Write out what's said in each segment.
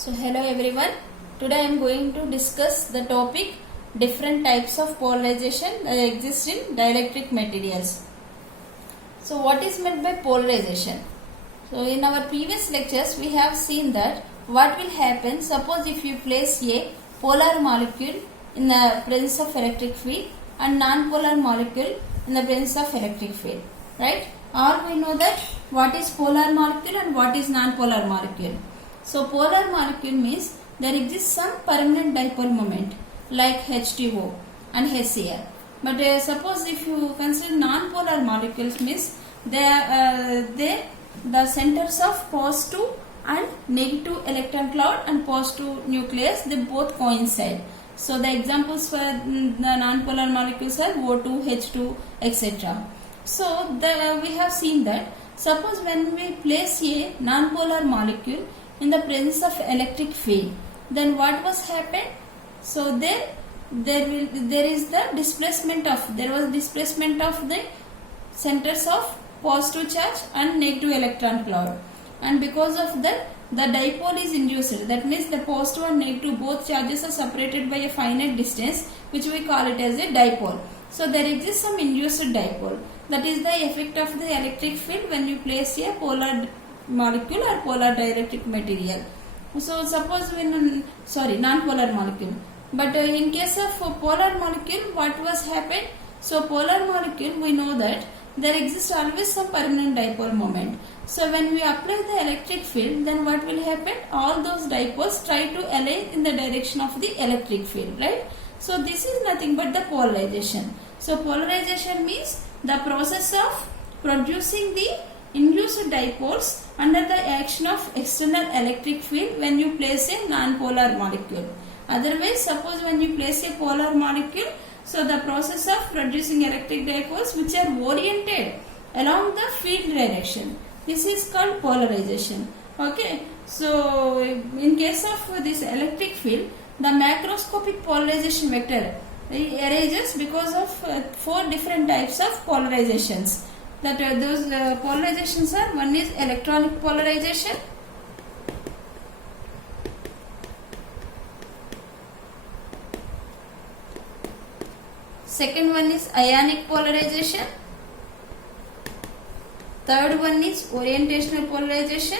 So hello everyone. Today I am going to discuss the topic different types of polarization that exist in dielectric materials. So what is meant by polarization? So in our previous lectures we have seen that what will happen suppose if you place a polar molecule in the presence of electric field and non-polar molecule in the presence of electric field, right? All we know that what is polar molecule and what is non-polar molecule. So polar molecule means there exists some permanent dipole moment like H2O and HCl. But suppose if you consider non-polar molecules means the centers of positive and negative electron cloud and positive nucleus, they both coincide. So the examples for the non-polar molecules are O2, H2, etc. So we have seen that suppose when we place a non-polar molecule in the presence of electric field, then what was happened? So there was displacement of the centers of positive charge and negative electron cloud, and because of that the dipole is induced. That means the positive and negative both charges are separated by a finite distance, which we call it as a dipole. So there exists some induced dipole. That is the effect of the electric field when you place a polar molecule or polar dielectric material. So suppose non-polar molecule. But in case of polar molecule, what was happened? So polar molecule, we know that there exists always some permanent dipole moment. So when we apply the electric field, then what will happen? All those dipoles try to align in the direction of the electric field, right? So this is nothing but the polarization. So polarization means the process of producing the induced dipoles under the action of external electric field when you place a non-polar molecule. Otherwise, suppose when you place a polar molecule, so the process of producing electric dipoles which are oriented along the field direction, this is called polarization. Okay, so in case of this electric field, the macroscopic polarization vector arises because of four different types of polarizations. That those polarizations are: one is electronic polarization, second one is ionic polarization, third one is orientational polarization,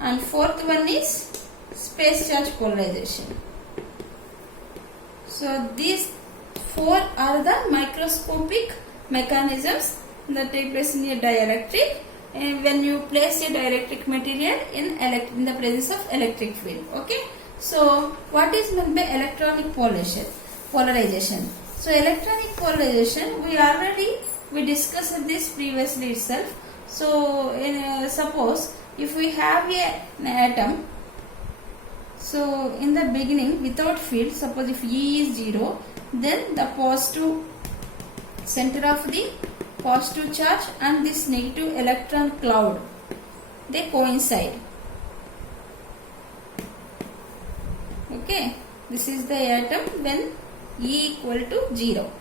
and fourth one is space charge polarization. So these four are the microscopic mechanisms that take place in a dielectric when you place a dielectric material in the presence of electric field. Okay. So what is meant by electronic polarization? So electronic polarization, we discussed this previously itself. So suppose if we have an atom, so in the beginning without field, suppose if E is 0, then the positive center of the positive charge and this negative electron cloud, they coincide. Okay, this is the atom when E equal to 0,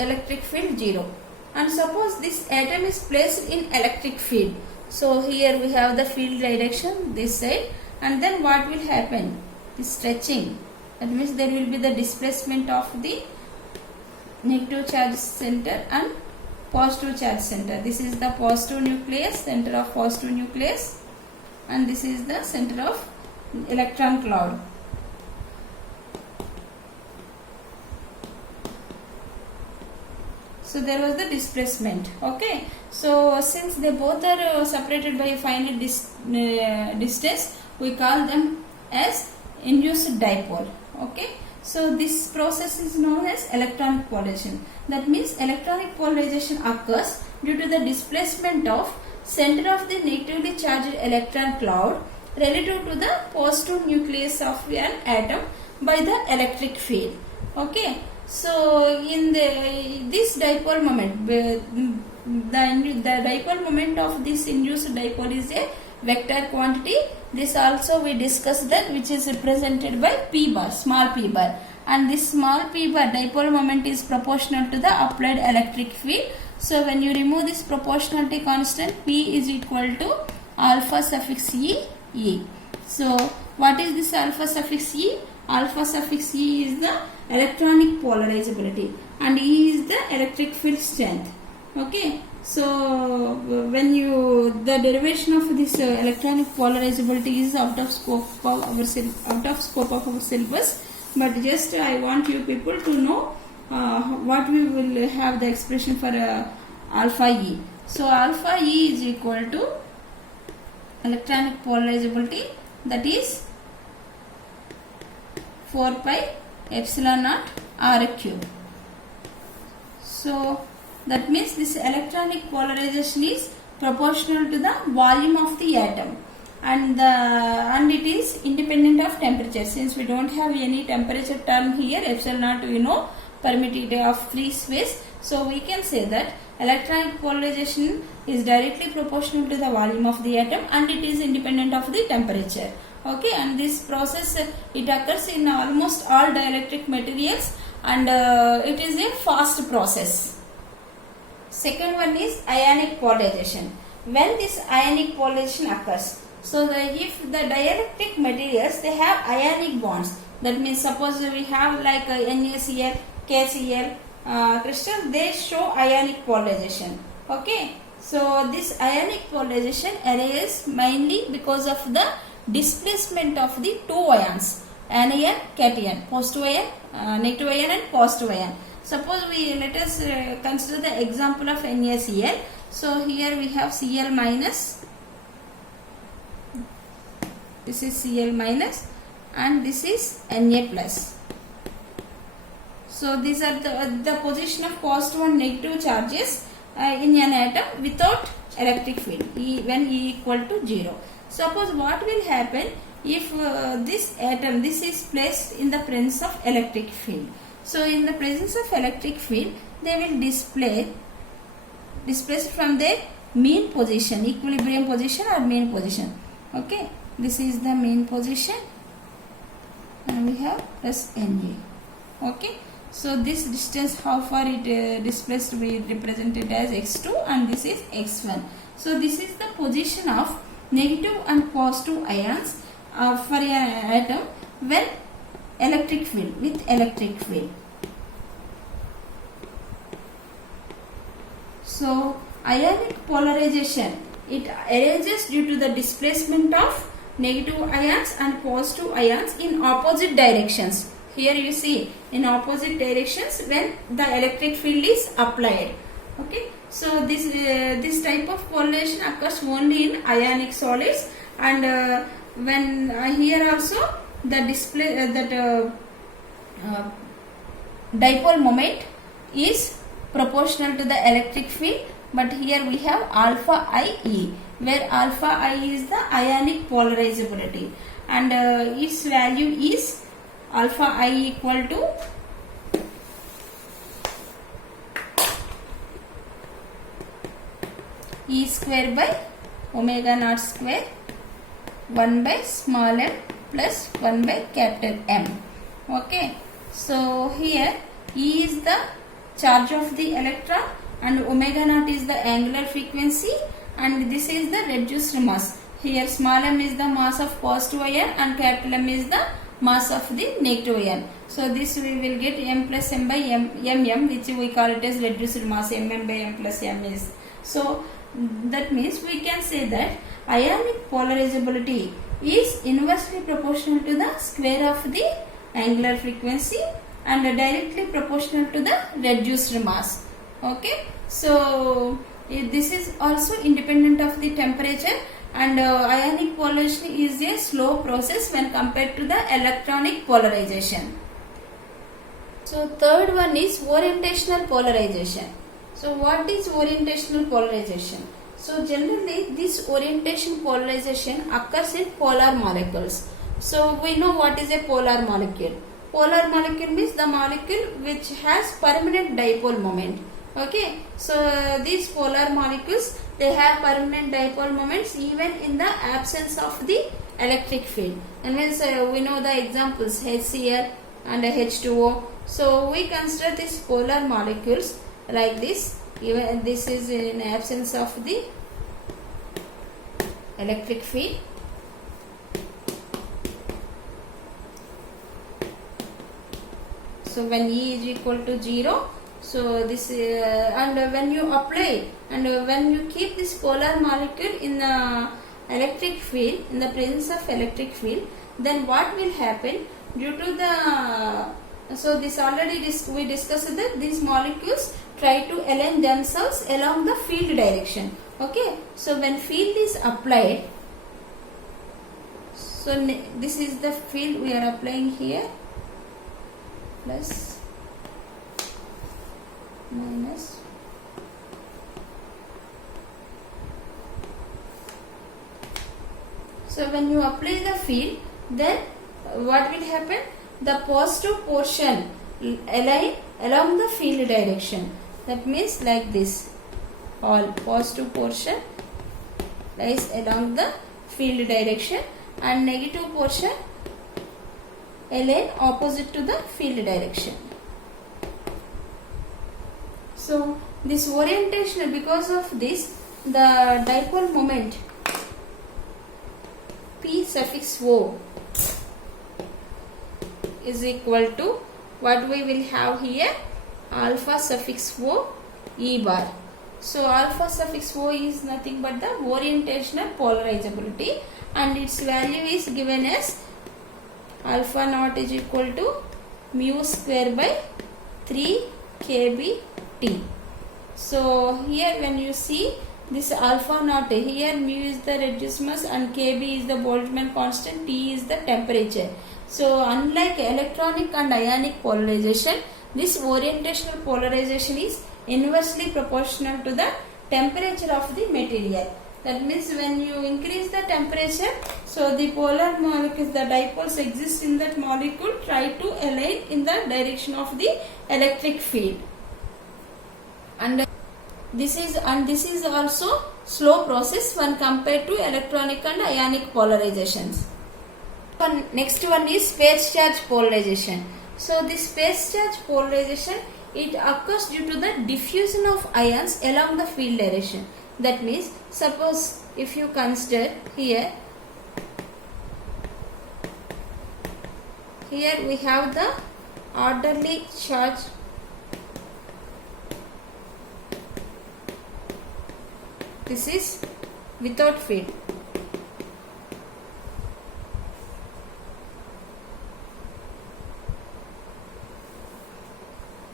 electric field 0. And suppose this atom is placed in electric field. So here we have the field direction this side, and then what will happen? Is stretching. That means there will be the displacement of the negative charge center and positive charge center. This is the positive nucleus, center of positive nucleus, and this is the center of electron cloud. So there was the displacement. Okay. So since they both are separated by a finite distance, we call them as induced dipole. Okay. So this process is known as electronic polarization. That means electronic polarization occurs due to the displacement of center of the negatively charged electron cloud relative to the positive nucleus of an atom by the electric field. Okay. So in this dipole moment, the dipole moment of this induced dipole is a vector quantity. This also we discussed that, which is represented by p bar, small p bar, and this small p bar dipole moment is proportional to the applied electric field So when you remove this proportionality constant, P is equal to alpha suffix E. So what is this alpha suffix E? Alpha suffix E is the electronic polarizability and E is the electric field strength. Okay. So when the derivation of this electronic polarizability is out of scope of our syllabus, but just I want you people to know what we will have the expression for alpha E. So alpha E is equal to electronic polarizability, that is 4 pi epsilon naught R cube. So that means this electronic polarization is proportional to the volume of the atom, and it is independent of temperature. Since we don't have any temperature term here, epsilon naught permittivity of free space, so we can say that electronic polarization is directly proportional to the volume of the atom and it is independent of the temperature. Okay, and this process it occurs in almost all dielectric materials, and it is a fast process. Second one is ionic polarization. When this ionic polarization occurs, so if the dielectric materials, they have ionic bonds, that means suppose we have like NaCl, KCl crystals, they show ionic polarization. Okay, so this ionic polarization arises mainly because of the displacement of the two ions, anion, cation, positive ion, negative ion and positive ion. Suppose let us consider the example of NaCl. So here we have Cl minus, this is Cl minus and this is Na plus. So these are the position of positive and negative charges in an atom without electric field when E equal to 0. Suppose what will happen if this atom, this is placed in the presence of electric field. So in the presence of electric field, they will displace from their mean position, equilibrium position or mean position. Okay, this is the mean position and we have plus Na. Okay, so this distance, how far it displaced, we represented as x2 and this is x1. So this is the position of negative and positive ions for an atom when electric field, with electric field. So ionic polarization, it arises due to the displacement of negative ions and positive ions in opposite directions. Here you see in opposite directions when the electric field is applied. Okay, so this type of polarization occurs only in ionic solids, and when here also the dipole moment is proportional to the electric field, but here we have alpha IE, where alpha I is the ionic polarizability, and its value is alpha I equal to E square by omega naught square 1 by small m plus 1 by capital M. Okay, so here E is the charge of the electron and omega naught is the angular frequency, and this is the reduced mass. Here small m is the mass of positive ion and capital M is the mass of the negative ion. So this we will get m plus m by mm, which we call it as reduced mass. Mm by m plus m is, so that means we can say that ionic polarizability is inversely proportional to the square of the angular frequency and directly proportional to the reduced mass. Okay, so this is also independent of the temperature, and ionic polarization is a slow process when compared to the electronic polarization. So third one is orientational polarization. So what is orientational polarization? So generally this orientation polarization occurs in polar molecules. So we know what is a polar molecule. Polar molecule means the molecule which has permanent dipole moment. Okay, so these polar molecules, they have permanent dipole moments even in the absence of the electric field. And means we know the examples HCl and H2O. So we consider these polar molecules like this. Even this is in absence of the electric field. So when E is equal to 0, so this and when you apply and when you keep this polar molecule in the electric field, in the presence of electric field, then what will happen due to the, so this already we discussed that these molecules try to align themselves along the field direction. Okay, so when field is applied, so this is the field we are applying here, plus minus so when you apply the field, then what will happen? The positive portion align along the field direction. That means like this, all positive portion lies along the field direction and negative portion align opposite to the field direction. So this orientation, because of this, the dipole moment P suffix O is equal to what we will have here, alpha suffix O E bar. So alpha suffix O is nothing but the orientational polarizability, and its value is given as alpha naught is equal to mu square by 3 kBt. So here when you see this alpha naught, here mu is the reduced mass and kb is the Boltzmann constant, T is the temperature. So unlike electronic and ionic polarization, this orientational polarization is inversely proportional to the temperature of the material. That means when you increase the temperature, so the polar molecules, the dipoles exist in that molecule, try to align in the direction of the electric field. And this is also slow process when compared to electronic and ionic polarizations. Next one is space charge polarization. So this space charge polarization, it occurs due to the diffusion of ions along the field direction. That means, suppose if you consider here we have the orderly charge this is without field.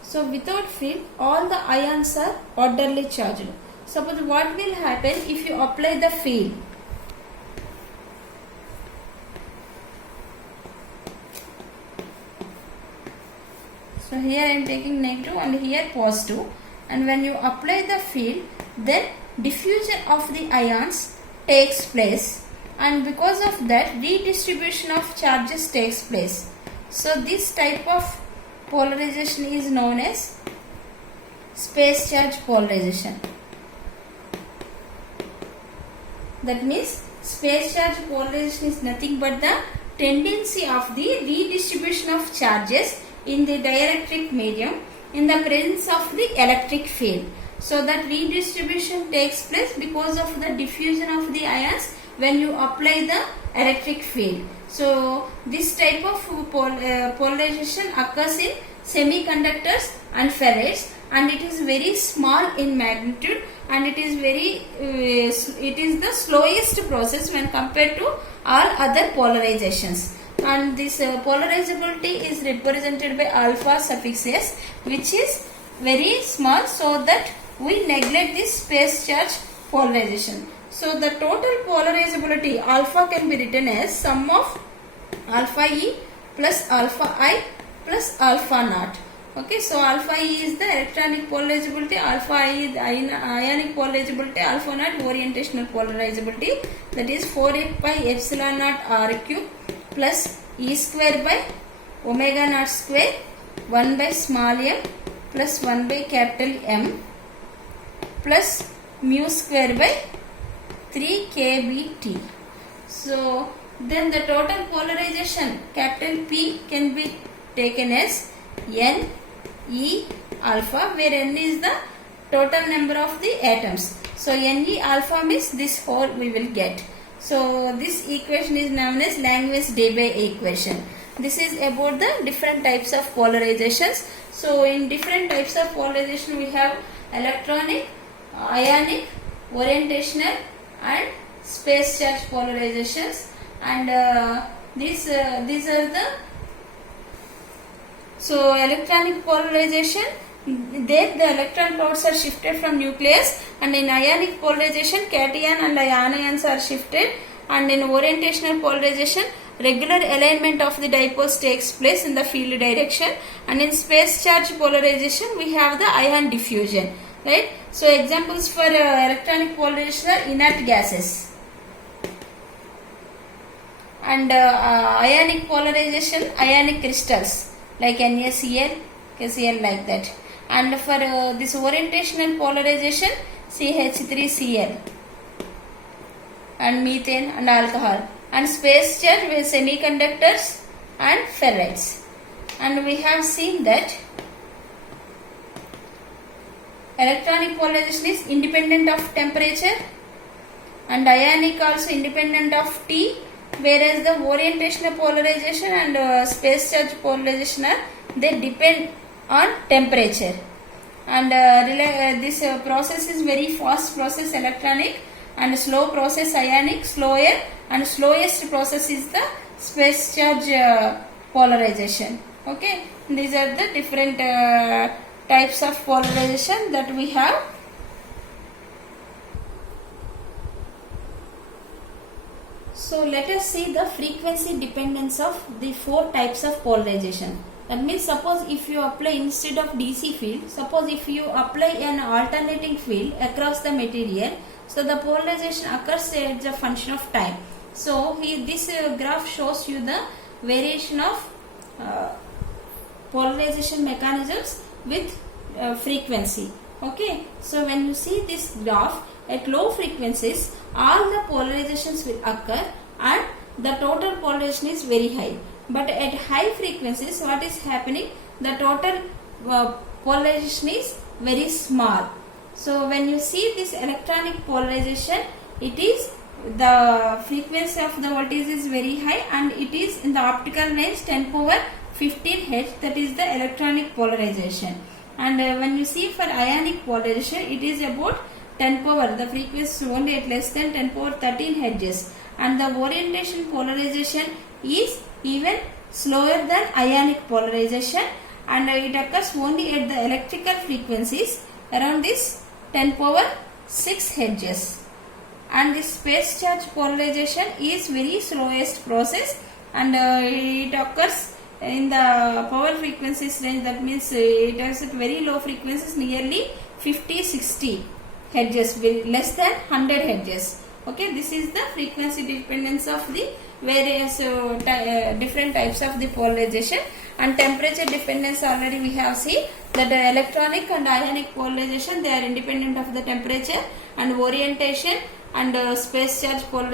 So without field, all the ions are orderly charged. Suppose what will happen if you apply the field? So here I am taking negative and here positive, and when you apply the field, then diffusion of the ions takes place, and because of that redistribution of charges takes place. So this type of polarization is known as space charge polarization. That means space charge polarization is nothing but the tendency of the redistribution of charges in the dielectric medium in the presence of the electric field. So that redistribution takes place because of the diffusion of the ions when you apply the electric field. So this type of polarization occurs in semiconductors and ferrites, and it is very small in magnitude, and it is the slowest process when compared to all other polarizations. And this polarizability is represented by alpha suffix S, which is very small, so that we neglect this space charge polarization. So the total polarizability alpha can be written as sum of alpha E plus alpha I plus alpha naught. Okay, so alpha E is the electronic polarizability, alpha I is the ionic polarizability, alpha naught orientational polarizability, that is 4 pi epsilon naught R cube plus E square by omega naught square 1 by small m plus 1 by capital M plus mu square by 3 kBt. So then the total polarization capital P can be taken as N E alpha, where N is the total number of the atoms. So Ne alpha means this whole we will get. So this equation is known as Langevin-Debye equation. This is about the different types of polarizations. So in different types of polarization we have electronic, ionic, orientational and space charge polarizations, and these are the so electronic polarization. There the electron clouds are shifted from nucleus, and in ionic polarization cation and anions are shifted, and in orientational polarization regular alignment of the dipoles takes place in the field direction, and in space charge polarization we have the ion diffusion, right? So examples for electronic polarization are inert gases, and ionic polarization ionic crystals like NaCl, KCl like that, and for this orientational polarization CH3Cl and methane and alcohol, and space charge with semiconductors and ferrites. And we have seen that electronic polarization is independent of temperature, and ionic also independent of T, whereas the orientational polarization and space charge polarization are they depend on temperature. And this process is very fast process electronic, and slow process ionic, slower, and slowest process is the space charge polarization. Okay, these are the different types of polarization that we have. So let us see the frequency dependence of the 4 types of polarization. That means suppose if you apply instead of DC field, suppose if you apply an alternating field across the material, so the polarization occurs as a function of time. So this graph shows you the variation of polarization mechanisms with frequency. Okay, so when you see this graph, at low frequencies all the polarizations will occur and the total polarization is very high. But at high frequencies what is happening, the total polarization is very small. So when you see this electronic polarization, it is the frequency of the voltage is very high, and it is in the optical range 10 power 15 Hz, that is the electronic polarization. And when you see for ionic polarization, it is about 10 power, the frequency only at less than 10 power 13 Hz, and the orientation polarization is even slower than ionic polarization, and it occurs only at the electrical frequencies around this 10 power 6 Hz. And this space charge polarization is very slowest process, and it occurs in the power frequencies range, that means it has at very low frequencies nearly 50-60 Hz, less than 100 Hz. Okay, this is the frequency dependence of the various different types of the polarization. And temperature dependence already we have seen that the electronic and ionic polarization, they are independent of the temperature, and orientation and space charge polarization